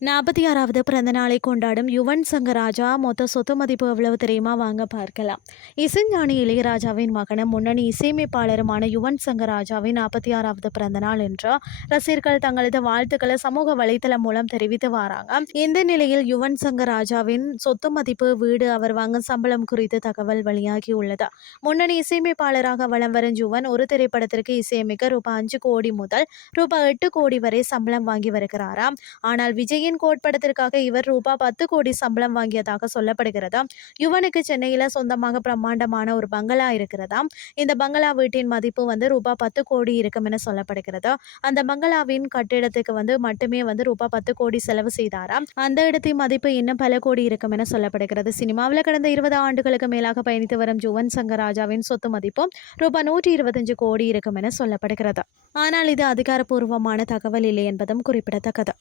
46வது பிறந்த நாளை கொண்டாடும் யுவன் சங்கர் ராஜா மொத்த சொத்து மதிப்பு எவ்வளவு தெரியுமா? வாங்க பார்க்கலாம். இசைஞானி இளையராஜாவின் மகனும் முன்னணி இசையமைப்பாளருமான யுவன் சங்கர் ராஜாவின் 46வது பிறந்த நாள் என்று ரசிகர்கள் தங்களது வாழ்த்துக்களை சமூக வலைதளம் மூலம் தெரிவித்து வராங்க. இந்த நிலையில் யுவன் சங்கர் ராஜாவின் சொத்து மதிப்பு, வீடு, அவர் வாங்கும் சம்பளம் குறித்து தகவல் வெளியாகியுள்ளது. முன்னணி இசையமைப்பாளராக வலம் வரும் யுவன் ஒரு திரைப்படத்திற்கு இசையமைக்க ரூபாய் 5 கோடி முதல் ரூபாய் 8 கோடி வரை சம்பளம் வாங்கி வருகிறாராம். ஆனால் விஜயின் கோட் படத்திற்காக இவர் ரூபாய் 10 கோடி சம்பளம் வாங்கியதாக சொல்லப்படுகிறது. யுவனுக்கு சென்னையில சொந்தமாக பிரம்மாண்டமான ஒரு பங்களா இருக்கிறதாம். இந்த பங்களா வீட்டின் மதிப்பு ரூபாய் 10 கோடி இருக்கும் என சொல்லப்படுகிறது. அந்த பங்களாவின் கட்டிடத்துக்கு மட்டுமே ரூபாய் 10 கோடி செலவு செய்தாராம். அந்த இடத்தின் மதிப்பு இன்னும் பல கோடி இருக்கும் என சொல்லப்படுகிறது. சினிமாவில் கடந்த 20 ஆண்டுகளுக்கு மேலாக பயணித்து வரும் யுவன் சங்கர் ராஜாவின் சொத்து மதிப்பு ரூபாய் 125 கோடி இருக்கும் என சொல்லப்படுகிறது. ஆனால் இது அதிகாரப்பூர்வமான தகவல் இல்லை என்பதும் குறிப்பிடத்தக்கது.